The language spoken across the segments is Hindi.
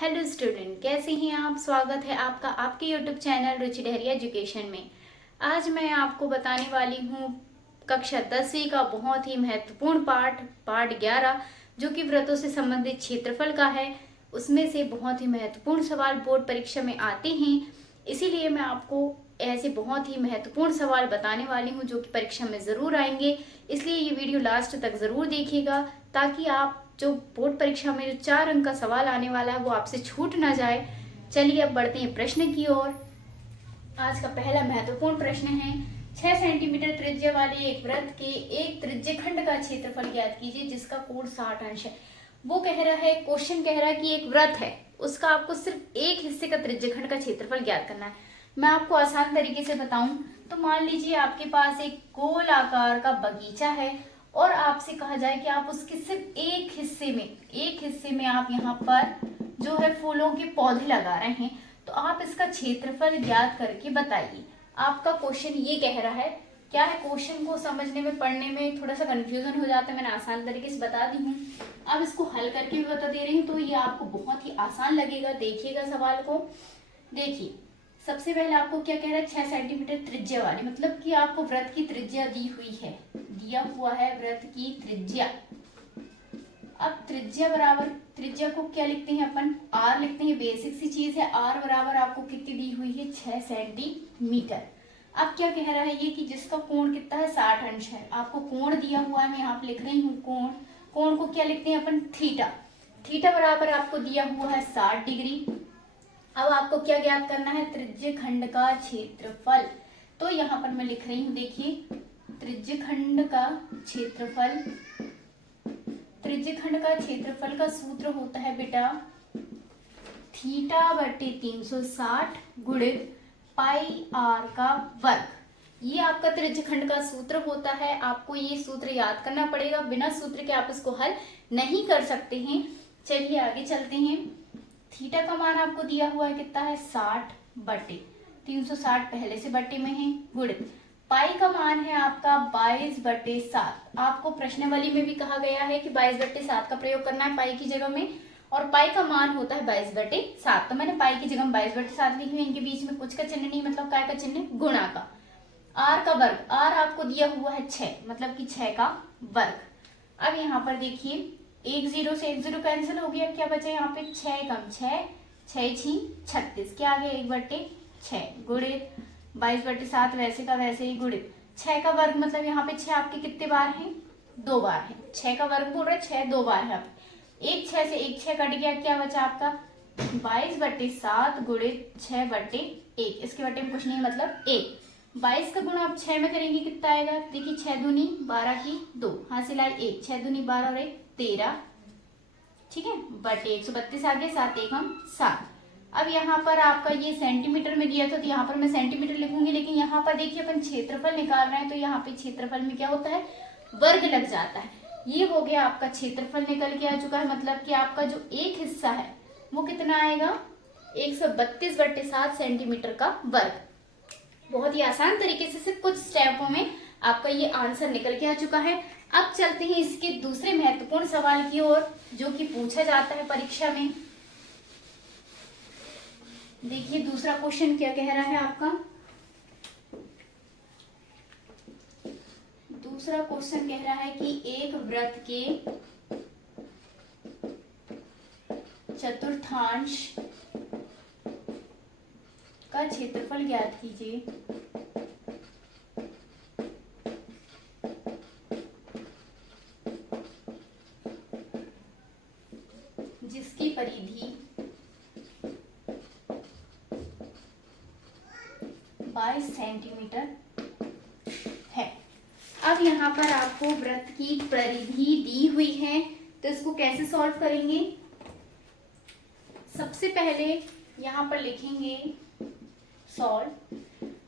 हेलो स्टूडेंट, कैसे हैं आप। स्वागत है आपका आपके यूट्यूब चैनल रुचि डहरिया एजुकेशन में। आज मैं आपको बताने वाली हूँ कक्षा 10वीं का बहुत ही महत्वपूर्ण पाठ 11 जो कि व्रतों से संबंधित क्षेत्रफल का है। उसमें से बहुत ही महत्वपूर्ण सवाल बोर्ड परीक्षा में आते हैं, इसीलिए मैं आपको ऐसे बहुत ही महत्वपूर्ण सवाल बताने वाली हूँ जो कि परीक्षा में ज़रूर आएंगे। इसलिए ये वीडियो लास्ट तक ज़रूर देखिएगा ताकि आप जो बोर्ड परीक्षा में जो 4 अंक का सवाल आने वाला है वो आपसे छूट ना जाए। चलिए अब बढ़ते हैं प्रश्न की ओर। आज का पहला महत्वपूर्ण प्रश्न है, 6 सेंटीमीटर त्रिज्या वाले एक वृत्त के एक त्रिज्यखंड का क्षेत्रफल ज्ञात कीजिए जिसका कोण 60 अंश है। वो कह रहा है, क्वेश्चन कह रहा है कि एक वृत्त है, उसका आपको सिर्फ एक हिस्से का त्रिज्यखंड का क्षेत्रफल ज्ञात करना है। मैं आपको आसान तरीके से बताऊं तो मान लीजिए आपके पास एक गोल आकार का बगीचा है और आपसे कहा जाए कि आप उसके सिर्फ एक हिस्से में आप यहाँ पर जो है फूलों के पौधे लगा रहे हैं, तो आप इसका क्षेत्रफल ज्ञात करके बताइए। आपका क्वेश्चन ये कह रहा है। क्या है, क्वेश्चन को समझने में पढ़ने में थोड़ा सा कंफ्यूजन हो जाता है, मैंने आसान तरीके से बता दी हूँ। अब इसको हल करके भी बता दे रही हूँ तो ये आपको बहुत ही आसान लगेगा। देखिएगा सवाल को। देखिए, सबसे पहले आपको क्या कह रहा है, 6 सेंटीमीटर त्रिज्या वाली, मतलब कि आपको वृत्त की त्रिज्या दी हुई है, दिया हुआ है वृत्त की त्रिज्या। अब त्रिज्या को क्या लिखते हैं अपन, आर लिखते हैं। बेसिक सी चीज है। आर बराबर आपको कितनी दी हुई है, 6 सेंटीमीटर। अब क्या कह रहा है ये कि जिसका कोण कितना है, 60 अंश है। आपको कोण दिया हुआ है, मैं यहाँ पे लिख रही हूँ कोण को क्या लिखते हैं अपन, थीटा बराबर आपको दिया हुआ है 60 डिग्री। अब आपको क्या ज्ञात करना है, त्रिज्यखंड का क्षेत्रफल। तो यहाँ पर मैं लिख रही हूँ, देखिए त्रिज्यखंड का क्षेत्रफल का सूत्र होता है बेटा थीटा बटे 360 गुणित पाई आर का वर्ग। ये आपका त्रिज्यखंड का सूत्र होता है। आपको ये सूत्र याद करना पड़ेगा, बिना सूत्र के आप इसको हल नहीं कर सकते हैं। चलिए आगे चलते हैं। थीटा का मान आपको दिया हुआ है, कितना है, 60 बटे 360, पहले से बटे में है, गुणित पाई का मान है आपका 22 बटे 7। आपको प्रश्नावली में भी कहा गया है कि 22 बटे 7 का प्रयोग करना है पाई की जगह में, और पाई का मान होता है 22 बटे 7। तो मैंने पाई की जगह 22 बटे 7 लिखी है। इनके बीच में कुछ का चिन्ह नहीं, मतलब काय का चिन्ह, गुणा का। आर का वर्ग, आर आपको दिया हुआ है 6, मतलब कि 6 का वर्ग। अब यहाँ पर देखिए, एक जीरो से एक जीरो कैंसिल हो गया, क्या बचा यहाँ पे, 6 कम 6, 6 छी 36, क्या आ गया, 1 बटे 6 गुणित 22 बटे 7 वैसे का वैसे ही गुणित 6 का वर्ग, मतलब यहाँ पे 6 आपके कितने बार हैं, 2 बार है। 6 का वर्ग बोल रहे, 6 2 बार है। एक 6 से एक 6 कट गया, क्या बचा आपका 22 बटे 7 गुणित 6 बटे 1। इसके बटे में कुछ नहीं, मतलब 1। 22 का गुणा आप 6 में करेंगे, कितना आएगा, देखिए 6 दूनी 12 की 2, हासिल आई 1, 6 दूनी 12 और 1 13, ठीक है, बटे 132 आ गया, 7 1 हम 7। अब यहाँ पर आपका ये सेंटीमीटर में दिया था तो यहाँ पर मैं सेंटीमीटर लिखूंगी, लेकिन यहाँ पर देखिए अपन क्षेत्रफल निकाल रहे हैं तो यहाँ पे क्षेत्रफल में क्या होता है, वर्ग लग जाता है। ये हो गया आपका क्षेत्रफल निकल के आ चुका है, मतलब कि आपका जो एक हिस्सा है वो कितना आएगा, 132 बटे 7 सेंटीमीटर का वर्ग। बहुत ही आसान तरीके से सिर्फ कुछ स्टेपों में आपका ये आंसर निकल के आ चुका है। अब चलते हैं इसके दूसरे महत्वपूर्ण सवाल की ओर जो कि पूछा जाता है परीक्षा में। देखिए दूसरा क्वेश्चन क्या कह रहा है आपका। दूसरा क्वेश्चन कह रहा है कि एक वृत्त के चतुर्थांश का क्षेत्रफल ज्ञात कीजिए जिसकी परिधि 22 सेंटीमीटर है। अब यहाँ पर आपको वृत्त की परिधि दी हुई है, तो इसको कैसे सॉल्व करेंगे। सबसे पहले यहाँ पर लिखेंगे सॉल्व।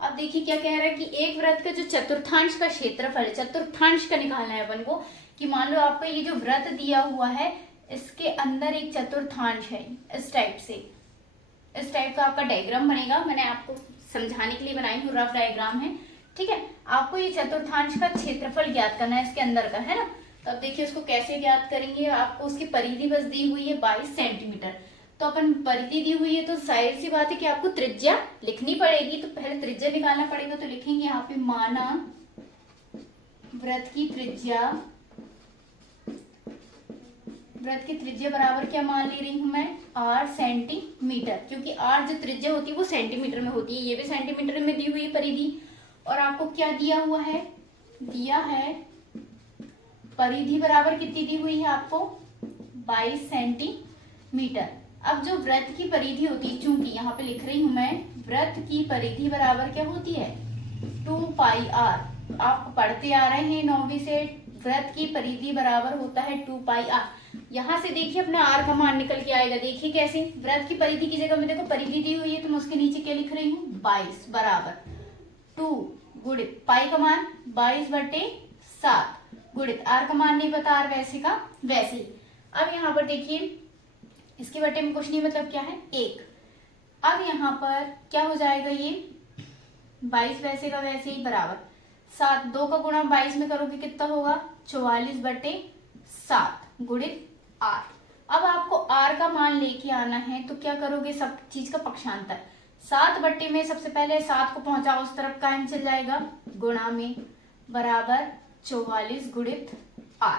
अब देखिए क्या कह रहा है कि एक वृत्त का जो चतुर्थांश का क्षेत्रफल है, चतुर्थांश का निकालना है अपन को, कि मान लो आपका ये जो वृत्त दिया हुआ है इसके अंदर एक चतुर्थांश है, इस टाइप का आपका डायग्राम बनेगा। मैंने आपको समझाने के लिए बनाई हूँ, रफ डायग्राम है, ठीक है। आपको ये चतुर्थांश का क्षेत्रफल ज्ञात करना है, इसके अंदर का, है ना। तो अब देखिए उसको कैसे ज्ञात करेंगे। आपको उसकी परिधि बस दी हुई है 22 सेंटीमीटर, तो अपन परिधि दी हुई है तो जाहिर सी बात है कि आपको त्रिज्या लिखनी पड़ेगी। तो पहले त्रिज्या निकालना पड़ेगा, तो लिखेंगे यहाँ पे माना वृत्त की त्रिज्या बराबर क्या मान ले रही हूं मैं, r सेंटीमीटर, क्योंकि r जो त्रिज्या होती है वो सेंटीमीटर में होती है। ये भी सेंटीमीटर में दी हुई है परिधि। और आपको क्या दिया हुआ है, दिया है परिधि बराबर कितनी दी हुई है आपको, 22 सेंटीमीटर। अब जो वृत्त की परिधि होती है, चूंकि यहाँ पे लिख रही हूं मैं, वृत्त की परिधि बराबर क्या होती है, 2πr। आप पढ़ते आ रहे हैं 9वीं से, वृत्त की परिधि बराबर होता है 2πr। यहाँ से देखिए अपना r का मान निकल के आएगा। देखिए कैसे, वृत्त की परिधि की जगह में देखो परिधि दी हुई है तो मैं उसके नीचे क्या लिख रही हूँ, 22 बराबर 2 गुणित पाई का मान 22/7 गुणित r का मान नहीं पता, r वैसे का वैसे ही। अब यहाँ पर देखिए इसके बटे में कुछ नहीं, मतलब क्या है 1। अब यहाँ पर क्या हो जाएगा, ये 22 वैसे का वैसे ही बराबर 7। 2 का गुणा 22 में करोगे कितना होगा, 44/7 गुणित r। अब आपको r का मान लेके आना है तो क्या करोगे, सब चीज का पक्षांतर, 7 बट्टे में सबसे पहले 7 को पहुंचाओ उस तरफ, कायम चल जाएगा, गुणा में बराबर 44 गुणित r।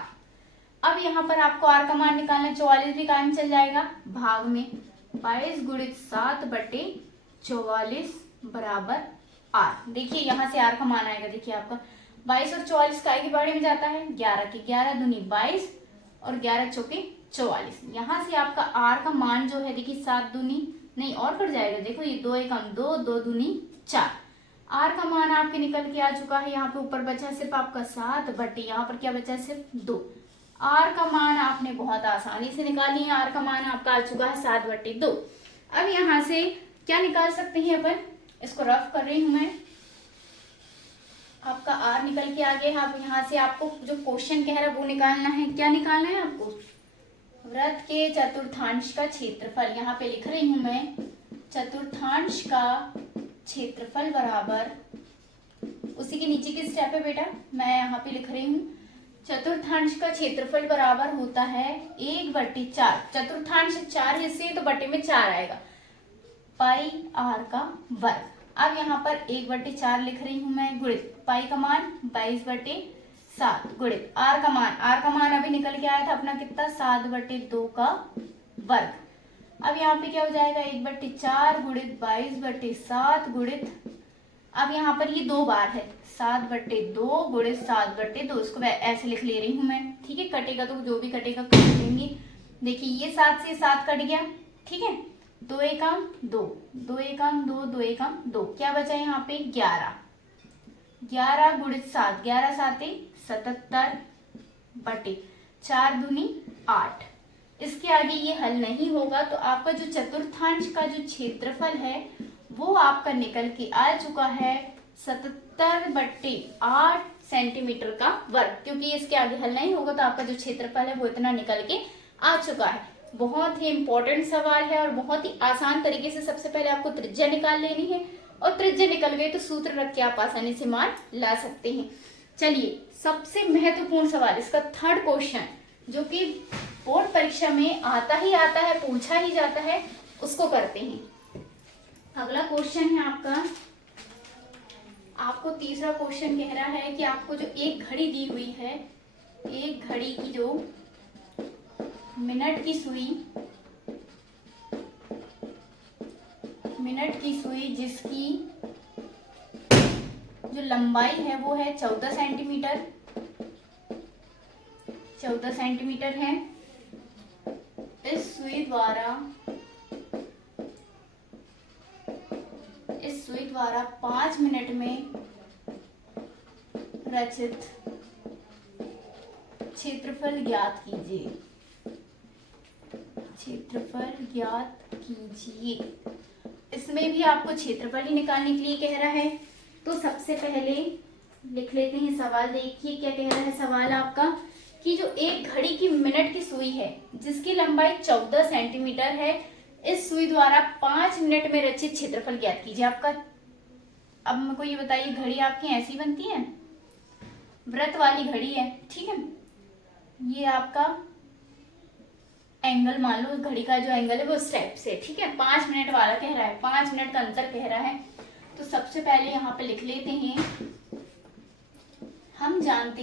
अब यहाँ पर आपको r का मान निकालना है, 44 भी कायम चल जाएगा, भाग में 22 गुणित 7/44 बराबर r। देखिए यहाँ से r का मान आएगा, देखिए आपका 22 और 44 काय के बारे में जाता है, 11 के 11 दूनी 22 और 11 चौके 44। यहाँ से आपका r का मान जो है देखिए 7 दूनी नहीं और कट जाएगा, देखो ये 2 एकम 2, 2 दूनी 4। r का मान आपके निकल के आ चुका है। यहाँ पे ऊपर बचा सिर्फ आपका 7 बटे, यहाँ पर क्या बचा सिर्फ 2। r का मान आपने बहुत आसानी से निकाली है, r का मान आपका आ चुका है 7/2। अब यहाँ से क्या निकाल सकते हैं अपन, इसको रफ कर रही हूं मैं, आपका r निकल के आ गया। अब यहाँ से आपको जो क्वेश्चन कह रहा है वो निकालना है। क्या निकालना है आपको, वृत्त के चतुर्थांश का क्षेत्रफल। यहाँ पे लिख रही हूं मैं, चतुर्थांश का क्षेत्रफल बराबर, उसी के नीचे की स्टेप है बेटा, मैं यहाँ पे लिख रही हूँ चतुर्थांश का क्षेत्रफल बराबर होता है 1/4। चतुर्थांश 4 हिस्से तो बटे में 4 आएगा, पाई r का वर्ग। अब यहाँ पर 1/4 लिख रही हूं मैं, गुणित पाई का मान 22/7 गुणित r का मान अभी निकल के आया था अपना कितना, 7/2 का वर्ग। अब यहाँ पे क्या हो जाएगा, 1/4 गुणित 22/7 गुणित, अब यहाँ पर ये 2 बार है, 7/2 गुणित 7/2, इसको ऐसे लिख ले रही हूँ मैं, ठीक है। कटेगा तो जो भी कटेगा काट देंगे। देखिए ये 7 से 7 कट गया, ठीक है, 2 एकम 2, 2 एकम 2, 2 एकम 2, क्या बचा यहाँ पे 11, 11 गुणित 7, 11 7 77 बटे 4 दूनी 8। इसके आगे ये हल नहीं होगा, तो आपका जो चतुर्थांश का जो क्षेत्रफल है वो आपका निकल के आ चुका है 77/8 सेंटीमीटर का वर्ग, क्योंकि इसके आगे हल नहीं होगा तो आपका जो क्षेत्रफल है वो इतना निकल के आ चुका है। बहुत ही इंपॉर्टेंट सवाल है और बहुत ही आसान तरीके से सबसे पहले आपको त्रिज्या निकाल लेनी है, और त्रिज्या निकल गई तो सूत्र रख के आप आसानी से मान ला सकते हैं। चलिए सबसे महत्वपूर्ण सवाल, इसका थर्ड क्वेश्चन, जो कि बोर्ड परीक्षा में आता है, पूछा ही जाता है, उसको करते हैं। अगला क्वेश्चन है आपको तीसरा क्वेश्चन कह रहा है कि आपको जो एक घड़ी दी हुई है, एक घड़ी की जो मिनट की सुई जिसकी जो लंबाई है वो है 14 सेंटीमीटर है। इस सुई द्वारा 5 मिनट में रचित क्षेत्रफल ज्ञात कीजिए। इसमें भी आपको क्षेत्रफल ही निकालने के लिए कह रहा है, तो सबसे पहले लिख लेते हैं सवाल। देखिए क्या कह रहा है सवाल आपका, कि जो एक घड़ी की मिनट की सुई है जिसकी लंबाई 14 सेंटीमीटर है, इस सुई द्वारा 5 मिनट में रचित क्षेत्रफल ज्ञात कीजिए आपका। अब मेरे ये बताइए, घड़ी आपकी ऐसी बनती है, वृत्त वाली घड़ी है, ठीक है, ये आपका एंगल मान लो, घड़ी का जो एंगल है वो स्टेप से, ठीक है। 5 मिनट वाला कह रहा है, 5 मिनट का अंतर कह रहा है। तो सबसे पहले यहाँ पे लिख लेते हैं, हम जानते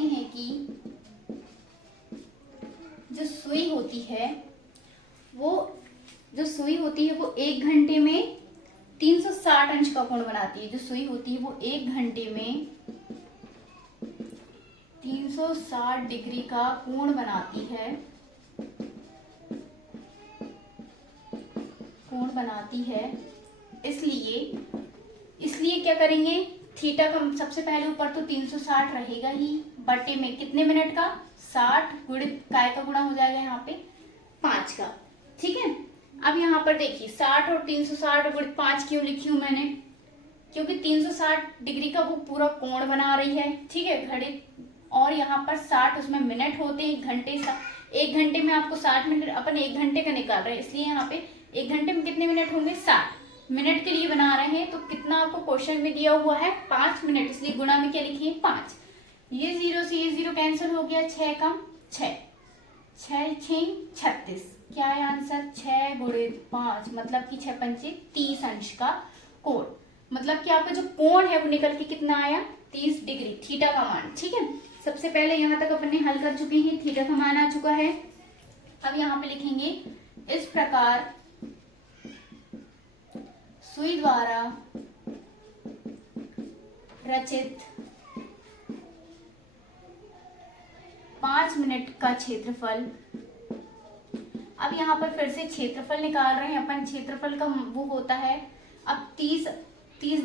हैं कि जो सुई होती है वो 1 घंटे में 360 अंश का कोण बनाती है। जो सुई होती है वो 1 घंटे में 360 डिग्री का कोण बनाती है। इसलिए क्या करेंगे, थीटा का सबसे पहले ऊपर तो 360 रहेगा ही, बटे में कितने मिनट का, 60 गुणित काय का गुणा हो जाएगा यहाँ पे 5 का, ठीक है। अब यहाँ पर देखिए 60 और 360 गुणित 5 क्यों लिखी हूं मैंने, क्योंकि 360 डिग्री का वो पूरा कोण बना रही है, ठीक है, घड़ी। और यहाँ पर 60 उसमें मिनट होते हैं, 1 घंटे में आपको 60 मिनट, अपन 1 घंटे का निकाल रहे हैं, इसलिए यहाँ पे 1 घंटे में कितने मिनट होंगे, 60 मिनट के लिए बना रहे हैं। तो कितना आपको क्वेश्चन में दिया हुआ है, 5 मिनट, इसलिए गुणा में क्या लिखिए 5। ये 0 से ये 0 कैंसिल हो गया, 6 का 6, 6 6 36, क्या है आंसर, 6 गुणित 5, मतलब कि 6 पंचे 30 अंश का कोण। मतलब कि आपका जो कोण है वो निकल के कितना आया, 30 डिग्री, थीटा का मान, ठीक है। सबसे पहले यहाँ तक अपन ने हल कर चुके हैं, थीटा का मान आ चुका है। अब यहाँ पे लिखेंगे, इस प्रकार सुई द्वारा रचित 5 मिनट का क्षेत्रफल। अब यहाँ पर फिर से क्षेत्रफल निकाल रहे हैं अपन, क्षेत्रफल का वो होता है अब 30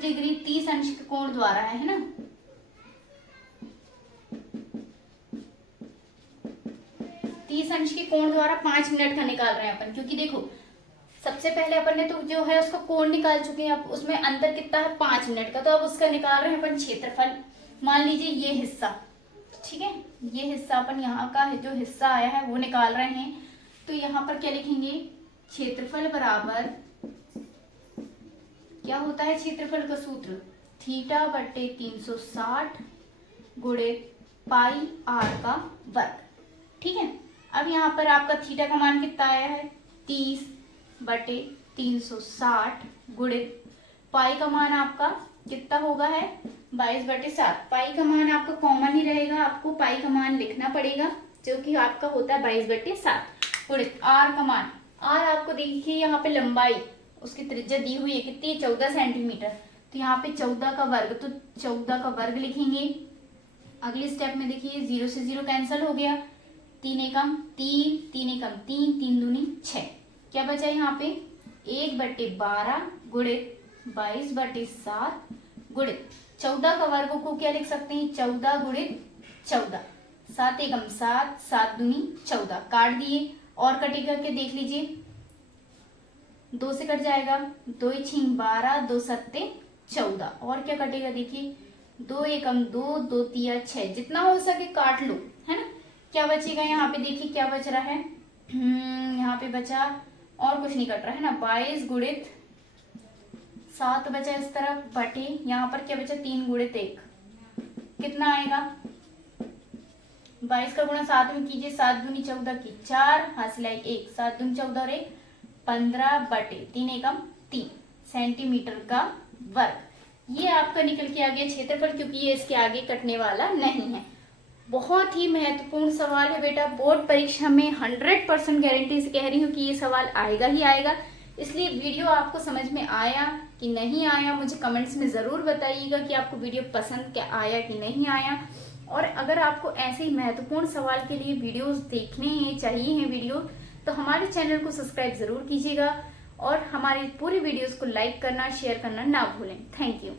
डिग्री 30 अंश के कोण द्वारा है ना, 30 अंश के कोण द्वारा 5 मिनट का निकाल रहे हैं अपन, क्योंकि देखो सबसे पहले अपन ने तो जो है उसका कोण निकाल चुके हैं, अब उसमें अंतर कितना है 5 मिनट का, तो अब उसका निकाल रहे हैं अपन क्षेत्रफल। मान लीजिए ये हिस्सा, ठीक है, ये हिस्सा अपन यहाँ का जो हिस्सा आया है वो निकाल रहे हैं। तो यहाँ पर क्या लिखेंगे, क्षेत्रफल बराबर क्या होता है, क्षेत्रफल का सूत्र थीटा बटे 360 गुणित पाई आर का वर्ग, ठीक है। अब यहाँ पर आपका थीटा का मान कितना आया है, 30 बटे 360 गुणित पाई का मान आपका कितना होगा है, 22 बटे 7। पाई का मान आपका कॉमन ही रहेगा, आपको पाई का मान लिखना पड़ेगा जो कि आपका होता है 22 बटे 7 गुणित आर का मान। आर आपको देखिए यहाँ पे लंबाई, उसकी त्रिज्या दी हुई है कितनी, 14 सेंटीमीटर। तो यहाँ पे 14 का वर्ग, तो 14 का वर्ग लिखेंगे। अगले स्टेप में देखिए 0 से 0 कैंसिल हो गया, 3 एकम 3, 3 एकम 3, 3 दूनी 6, क्या बचा यहाँ पे 1 बटे 12 गुणित 22 बटे 7 गुणित 14 का वर्ग को क्या लिख सकते हैं, 14 गुणित 14, 7 एकम 7, 7 दूनी 14, काट दिए और कटेगा के देख लीजिए, 2 से कट जाएगा, 2 छींग 12, 2 सत्ते 14, और क्या कटेगा देखिए 2 एकम 2, 2 तिया 6, जितना हो सके काट लो, है ना। क्या बचेगा यहाँ पे देखिए, क्या बच रहा है, यहाँ पे बचा और कुछ नहीं कट रहा है ना, 22 गुणित 7 बचा इस तरफ बटे यहाँ पर क्या बचा, 3 गुणित 1, कितना आएगा 22 का गुणा 7 में कीजिए, 7 दूनी 14 की 4, हासिल आई 1, 7 दूनी 14 और 1 15 बटे 3 एकम 3 सेंटीमीटर का वर्ग। ये आपका निकल के आ गया क्षेत्रफल, क्योंकि ये इसके आगे कटने वाला नहीं है। बहुत ही महत्वपूर्ण सवाल है बेटा, बोर्ड परीक्षा में 100% गारंटी से कह रही हूँ कि ये सवाल आएगा ही आएगा। इसलिए वीडियो आपको समझ में आया कि नहीं आया, मुझे कमेंट्स में ज़रूर बताइएगा कि आपको वीडियो पसंद क्या आया कि नहीं आया। और अगर आपको ऐसे ही महत्वपूर्ण सवाल के लिए वीडियोस देखने हैं, चाहिए हैं वीडियो, तो हमारे चैनल को सब्सक्राइब ज़रूर कीजिएगा और हमारी पूरी वीडियोस को लाइक करना, शेयर करना ना भूलें। Thank you.